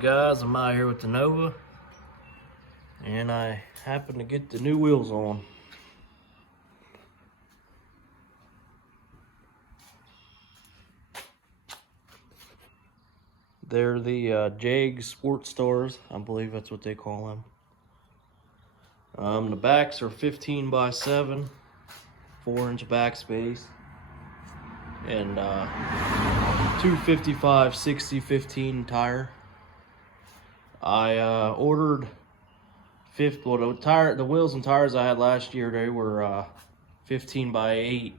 up, guys? I'm out here with the Nova, and I happen to get the new wheels on. They're the Jag Sports Stars, I believe that's what they call them. The backs are 15 by 7, 4-inch backspace, and 255 60/15 tire. I ordered the wheels and tires I had last year. They were 15 by 8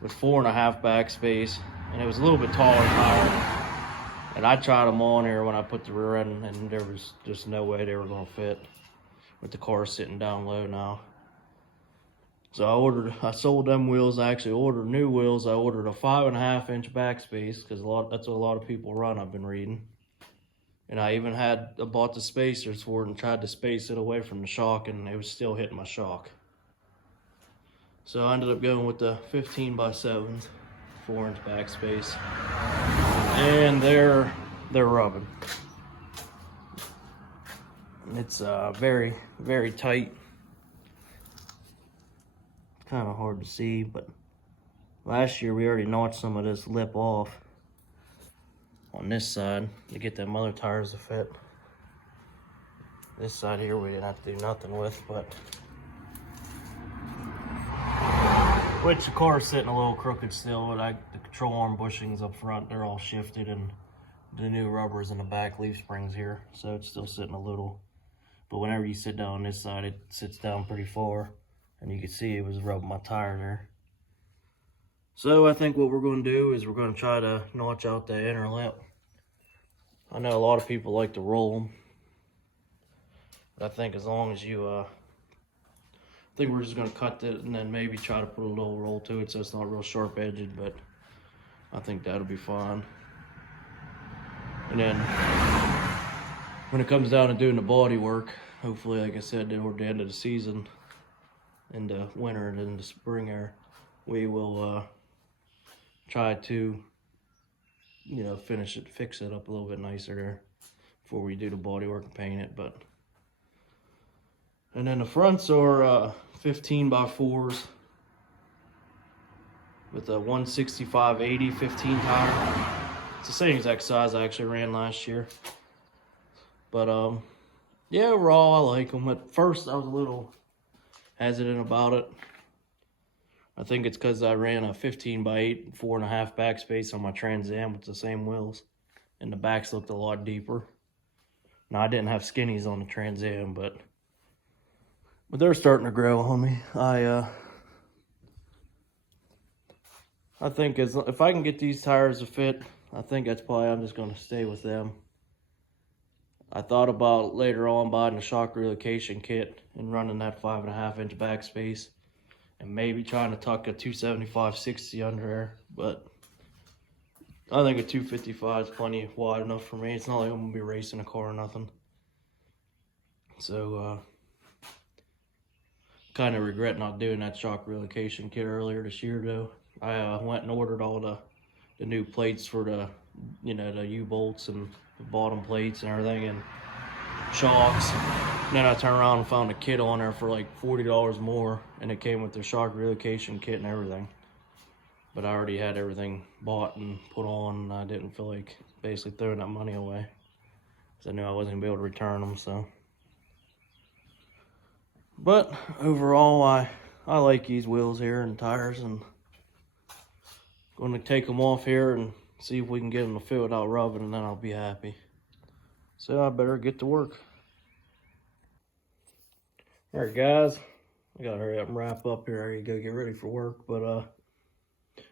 with 4.5 backspace, and it was a little bit taller tire. And I tried them on here when I put the rear end, and there was just no way they were going to fit with the car sitting down low now. So I sold them wheels. I actually ordered new wheels. I ordered a 5.5-inch backspace because that's what a lot of people run, I've been reading. And I even bought the spacers for it and tried to space it away from the shock, and it was still hitting my shock. So I ended up going with the 15 by 7s, 4-inch backspace. And they're rubbing. It's very, very tight. It's kind of hard to see, but last year we already notched some of this lip off on this side to get them other tires to fit. This side here we didn't have to do nothing with, but which the car's sitting a little crooked still, but the control arm bushings up front, they're all shifted, and the new rubbers in the back leaf springs here, so it's still sitting a little. But whenever you sit down on this side, it sits down pretty far, and you can see it was rubbing my tire there. So I think what we're going to do is we're going to try to notch out the inner lip. I know a lot of people like to roll them, but I think as long as you I think we're just going to cut it and then maybe try to put a little roll to it so it's not real sharp edged, but I think that'll be fine. And then when it comes down to doing the body work, hopefully, like I said, toward the end of the season, in the winter and in the spring here, we will try to, fix it up a little bit nicer there before we do the body work and paint it. And then the fronts are 15 by 4s with a 165/80 15 tire. It's the same exact size I actually ran last year. But yeah, overall I like them. At first I was a little hesitant about it. I think it's because I ran a 15 by 8 4.5 backspace on my Trans Am with the same wheels, and the backs looked a lot deeper. Now I didn't have skinnies on the Trans Am, but they're starting to grow on me. I think if I can get these tires to fit, I think I'm just going to stay with them. I thought about later on buying a shock relocation kit and running that 5.5-inch backspace and maybe trying to tuck a 275/60 under there, but I think a 255 is plenty wide enough for me. It's not like I'm going to be racing a car or nothing. So, kind of regret not doing that shock relocation kit earlier this year though. I went and ordered all the new plates for the the U-bolts and the bottom plates and everything, and shocks. And then I turned around and found a kit on there for like $40 more, and it came with the shock relocation kit and everything. But I already had everything bought and put on, and I didn't feel like basically throwing that money away because I knew I wasn't gonna be able to return them. So, but overall, I like these wheels here and tires, and going to take them off here and see if we can get them to fit without rubbing, and then I'll be happy. So I better get to work. All right, guys, I gotta hurry up and wrap up here. I gotta go get ready for work, but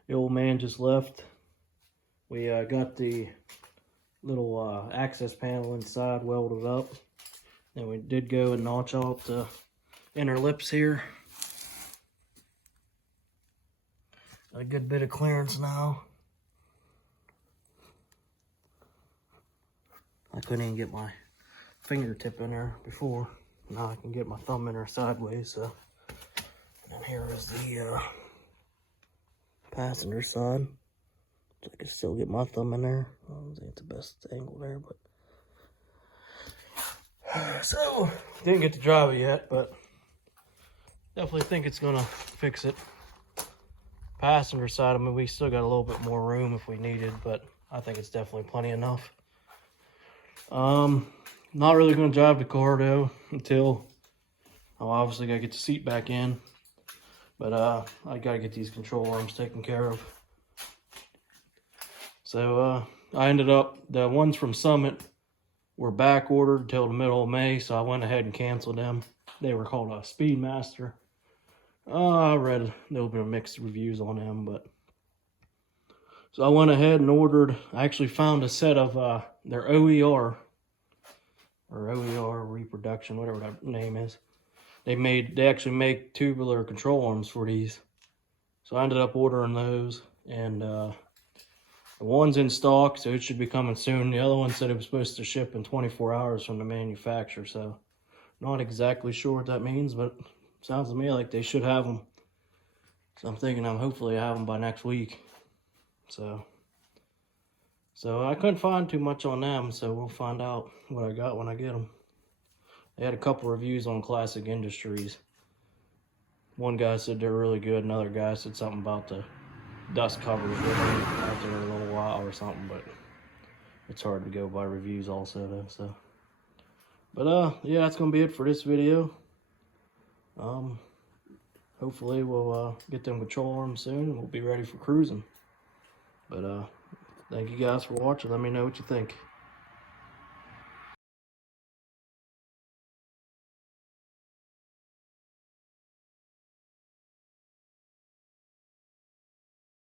the old man just left. We got the little access panel inside welded up, and we did go and notch out the inner lips here. A good bit of clearance now. I couldn't even get my fingertip in there before. Now I can get my thumb in there sideways. So, and then here is the passenger side. So I can still get my thumb in there. I don't think it's the best angle there, but So, didn't get to drive it yet, but definitely think it's gonna fix it. Passenger side, I mean, we still got a little bit more room if we needed, but I think it's definitely plenty enough. Not really gonna drive the car though until I obviously gotta get the seat back in. But I gotta get these control arms taken care of. So I ended up, the ones from Summit were back ordered till the middle of May, so I went ahead and canceled them. They were called a Speedmaster. I read a little bit of mixed reviews on them, but so I went ahead and ordered. I actually found a set of their OER or OER reproduction, whatever that name is. They actually make tubular control arms for these, so I ended up ordering those, and the one's in stock, so it should be coming soon. The other one said it was supposed to ship in 24 hours from the manufacturer, so not exactly sure what that means, but sounds to me like they should have them. So I'm thinking hopefully I have them by next week. So I couldn't find too much on them, so we'll find out what I got when I get them. They had a couple reviews on Classic Industries. One guy said they're really good, another guy said something about the dust covers after a little while or something, but it's hard to go by reviews also though, so. But yeah, that's gonna be it for this video. Hopefully we'll get them control arms soon and we'll be ready for cruising. But thank you guys for watching. Let me know what you think.